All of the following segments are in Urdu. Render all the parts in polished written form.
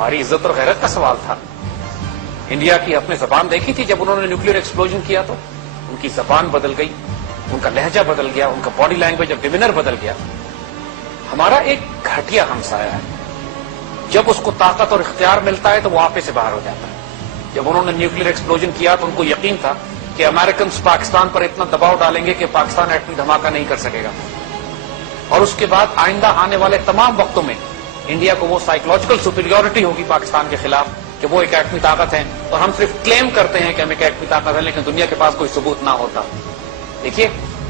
ہماری عزت اور غیرت کا سوال تھا. انڈیا کی اپنے زبان دیکھی تھی جب انہوں نے نیوکلیر ایکسپلوژن کیا تو ان کی زبان بدل گئی, ان کا لہجہ بدل گیا, ان کا باڈی لینگویج اور ڈیمینر بدل گیا. ہمارا ایک گھٹیا ہمسایہ ہے, جب اس کو طاقت اور اختیار ملتا ہے تو وہ آپے سے باہر ہو جاتا ہے. جب انہوں نے نیوکلیر ایکسپلوژن کیا تو ان کو یقین تھا کہ امریکنز پاکستان پر اتنا دباؤ ڈالیں گے کہ پاکستان ایٹمی دھماکہ نہیں کر سکے گا, اور اس کے بعد آئندہ آنے والے تمام وقتوں میں انڈیا کو وہ سائیکولوجیکل سپیریورٹی ہوگی پاکستان کے خلاف کہ وہ ایک ایٹمی طاقت ہے, اور ہم صرف کلیم کرتے ہیں کہ ہم ایک ایٹمی طاقت ہے لیکن دنیا کے پاس کوئی ثبوت نہ ہوتا. دیکھیے,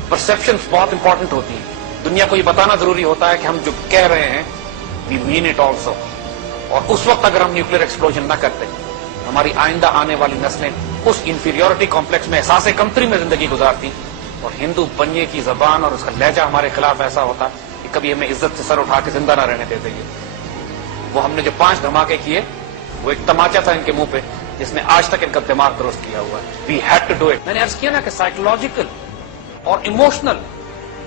پرسپشنز بہت امپورٹنٹ ہوتی ہیں. دنیا کو یہ بتانا ضروری ہوتا ہے کہ ہم جو کہہ رہے ہیں وی مین اٹ آلسو, اور اس وقت اگر ہم نیوکلیر ایکسپلوژن نہ کرتے ہماری آئندہ آنے والی نسلیں اس انفیریورٹی کمپلیکس میں احساس کمتری میں زندگی گزارتی, اور ہندو بنیے کی زبان اور اس کا لہجہ ہمارے خلاف ایسا ہوتا کہ کبھی ہمیں عزت سے سر اٹھا کے زندہ نہ رہنے دیتے. وہ ہم نے جو 5 دھماکے کیے وہ ایک تماچا تھا ان کے منہ پہ جس نے آج تک ان کا دماغ درست کیا ہوا ہے. We had to do it. میں نے عرض کیا نا کہ سائیکولوجیکل اور ایموشنل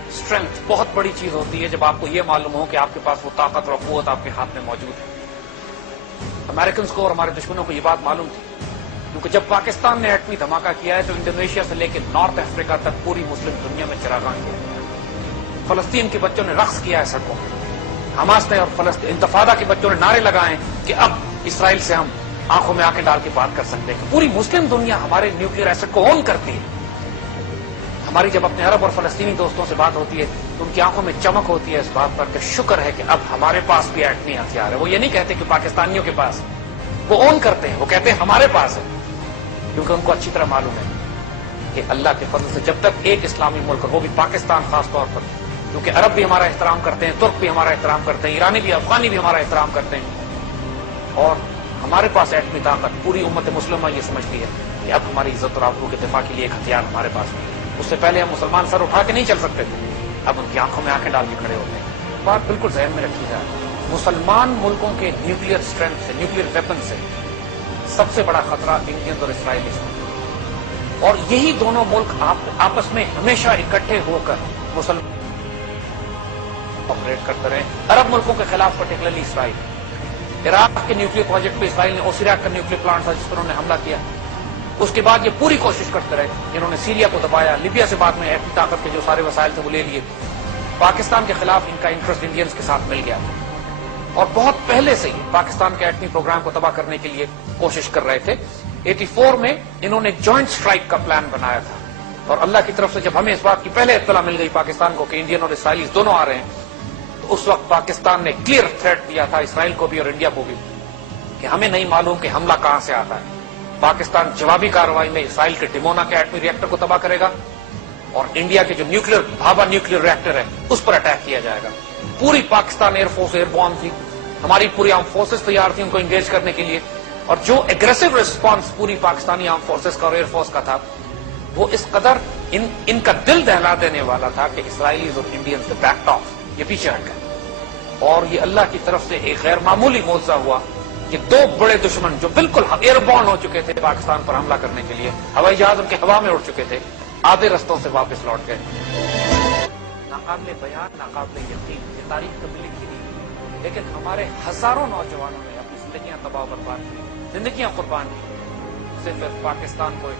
اسٹرینتھ بہت بڑی چیز ہوتی ہے جب آپ کو یہ معلوم ہو کہ آپ کے پاس وہ طاقت اور قوت آپ کے ہاتھ میں موجود ہے. امریکنز کو اور ہمارے دشمنوں کو یہ بات معلوم تھی, کیونکہ جب پاکستان نے ایٹمی دھماکہ کیا ہے تو انڈونیشیا سے لے کے نارتھ افریقہ تک پوری مسلم دنیا میں چراغاں کیا ہے. فلسطین کے بچوں نے رقص کیا ہے سڑکوں پہ, حماس نے اور فلسطین انتفاضہ کے بچوں نے نعرے لگائے کہ اب اسرائیل سے ہم آنکھوں میں آنکھیں ڈال کے بات کر سکتے ہیں, کہ پوری مسلم دنیا ہمارے نیوکلیر ایسٹ کو اون کرتی ہے. ہماری جب اپنے عرب اور فلسطینی دوستوں سے بات ہوتی ہے تو ان کی آنکھوں میں چمک ہوتی ہے اس بات پر کہ شکر ہے کہ اب ہمارے پاس بھی ایٹمی ہتھیار ہے. وہ یہ نہیں کہتے کہ پاکستانیوں کے پاس, وہ اون کرتے ہیں, وہ کہتے ہیں ہمارے پاس ہے, کیونکہ ان کو اچھی طرح معلوم ہے کہ اللہ کے فضل سے جب تک ایک اسلامی ملک, وہ بھی پاکستان خاص طور پر, کیونکہ عرب بھی ہمارا احترام کرتے ہیں, ترک بھی ہمارا احترام کرتے ہیں, ایرانی بھی, افغانی بھی ہمارا احترام کرتے ہیں, اور ہمارے پاس ایٹمی طاقت, پوری امت مسلمہ یہ سمجھتی ہے کہ اب ہماری عزت اور آبرو کے دفاع کے لیے ایک ہتھیار ہمارے پاس ہے. اس سے پہلے ہم مسلمان سر اٹھا کے نہیں چل سکتے تھے, اب ان کی آنکھوں میں آنکھیں ڈال کے کھڑے ہوتے ہیں. بات بالکل ذہن میں رکھی جائے, مسلمان ملکوں کے نیوکلیر اسٹرینتھ سے, نیوکلیر ویپن سے سب سے بڑا خطرہ انڈین اور اسرائیلی ہے, اور یہی دونوں ملک آپس میں ہمیشہ اکٹھے ہو کر مسلمان آپریٹ کرتے رہے. عرب ملکوں کے خلاف پرٹیکولرلی اسرائیل, عراق کے نیوکلیر پروجیکٹ پہ اسرائیل نے اوسیراک کا نیوکلیر پلانٹ تھا جس پر انہوں نے حملہ کیا. اس کے بعد یہ پوری کوشش کرتے رہے, انہوں نے سیریا کو دبایا, لیبیا سے بعد میں ایٹمی طاقت کے جو سارے وسائل تھے وہ لے لیے. پاکستان کے خلاف ان کا انٹرسٹ انڈینز کے ساتھ مل گیا, اور بہت پہلے سے ہی پاکستان کے ایٹمی پروگرام کو تباہ کرنے کے لیے کوشش کر رہے تھے. 84 میں انہوں نے جوائنٹ اسٹرائک کا پلان بنایا تھا, اور اللہ کی طرف سے جب ہمیں اس بات کی پہلے اطلاع مل گئی پاکستان کو کہ انڈین اور اسرائیلی دونوں آ رہے ہیں, تو اس وقت پاکستان نے کلیئر تھریٹ دیا تھا اسرائیل کو بھی اور انڈیا کو بھی کہ ہمیں نہیں معلوم کہ حملہ کہاں سے آتا ہے. پاکستان جوابی کارروائی میں اسرائیل کے ڈیمونا کے ایٹمی ری ایکٹر کو تباہ کرے گا, اور انڈیا کے جو nuclear Bhabha nuclear reactor ہے اس پر اٹیک کیا جائے گا. پوری Pakistan air force airborne تھی, ہماری پوری آرم فورسز تیار تھی ان کو انگیج کرنے کے لیے, اور جو ایگریسو ریسپانس پوری پاکستانی آرم فورسز کا اور ایئر فورس کا تھا وہ اس قدر ان کا دل دہلا دینے والا تھا کہ اسرائیلیز اور انڈینز نے بیک آف, یہ پیچھے ہٹ گئے. اور یہ اللہ کی طرف سے ایک غیر معمولی معجزہ ہوا کہ 2 بڑے دشمن جو بالکل ایئر بورن ہو چکے تھے پاکستان پر حملہ کرنے کے لیے, ہوائی جہاز ان کے ہوا میں اڑ چکے تھے, آدھے رستوں سے واپس لوٹ گئے. ناقابل بیان, ناقابل یقین, یہ تاریخ کبھی لکھی نہیں, لیکن ہمارے ہزاروں نوجوانوں نے اپنی زندگیاں تباہ برباد کی, زندگیاں قربان کی, صرف پاکستان کو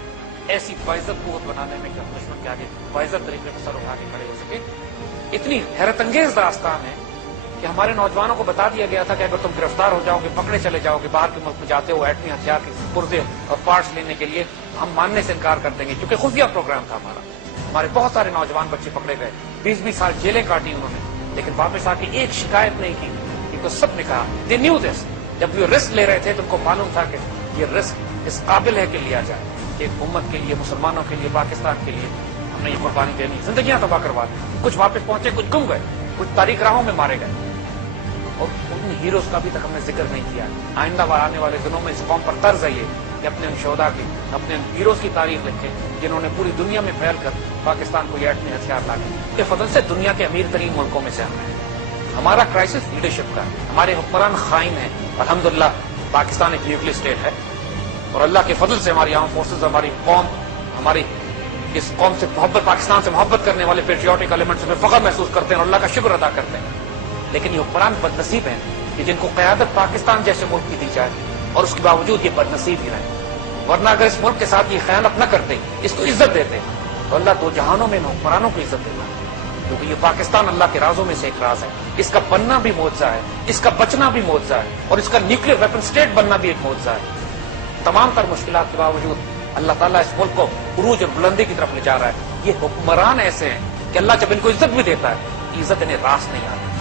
ایسی باعزت قوت بنانے میں کہ ہم دشمن کے آگے باعزت طریقے سے سر اٹھا کے کھڑے ہو سکے. اتنی حیرت انگیز داستان ہے کہ ہمارے نوجوانوں کو بتا دیا گیا تھا کہ اگر تم گرفتار ہو جاؤ گے, پکڑے چلے جاؤ گے, باہر کے ملک میں جاتے ہو ایٹمی ہتھیار کے پرزے اور پارٹس لینے کے لیے, ہم ماننے سے انکار کر دیں گے, کیونکہ خفیہ پروگرام تھا ہمارا. ہمارے بہت سارے نوجوان بچے پکڑے گئے, 20-20 سال جیلیں کاٹی انہوں نے, لیکن واپس آ کے ایک شکایت نہیں کی, کیونکہ سب نے کہا دے نیو دس. جب یہ رسک لے رہے تھے تو ان کو معلوم تھا کہ یہ رسک اس قابل ہے کہ لیا جائے, کہ ایک امت کے لیے, مسلمانوں کے لیے, پاکستان کے لیے ہم نے یہ قربانی دینی, زندگیاں تباہ کروا دی. کچھ واپس پہنچے, کچھ گم گئے, کچھ تاریخ راہوں میں مارے گئے, اور ان ہیروز کا بھی تک ہم نے ذکر نہیں کیا. آئندہ آنے والے دنوں میں اس قوم پر طرز ہے یہ کہ اپنے ان شہداء کی, اپنے ہیروز کی تاریخ لکھیں جنہوں نے پوری دنیا میں پھیل کر پاکستان کو یہ ایٹمی ہتھیار لانے کے فضل سے دنیا کے امیر ترین ملکوں میں سے ہم ہیں. ہمارا کرائسس لیڈرشپ کا ہے, ہمارے حکمران خائن ہیں. الحمدللہ پاکستان ایک نیوکلیر اسٹیٹ ہے, اور اللہ کے فضل سے ہماری آرم فورسز, ہماری قوم, ہماری اس قوم سے محبت, پاکستان سے محبت کرنے والے پیٹریوٹک ایلیمنٹس میں فخر محسوس کرتے ہیں اور اللہ کا شکر ادا کرتے ہیں. لیکن یہ حکمران بد نصیب ہیں کہ جن کو قیادت پاکستان جیسے ملک کی دی جائے اور اس کے باوجود یہ بدنصیب ہی رہے. ورنہ اگر اس ملک کے ساتھ یہ خیانت نہ کرتے، اس کو عزت دیتے، تو اللہ دو جہانوں میں حکمرانوں کو عزت دیتا. کیونکہ یہ پاکستان اللہ کے رازوں میں سے ایک راز ہے. اس کا بننا بھی معجزہ ہے، اس کا بچنا بھی معجزہ ہے، اور اس کا نیوکلیر ویپن اسٹیٹ بننا بھی ایک معجزہ ہے. تمام تر مشکلات کے باوجود اللہ تعالیٰ اس ملک کو عروج اور بلندی کی طرف لے جا رہا ہے. یہ حکمران ایسے ہیں کہ اللہ جب ان کو عزت بھی دیتا ہے، عزت انہیں راس نہیں آتی.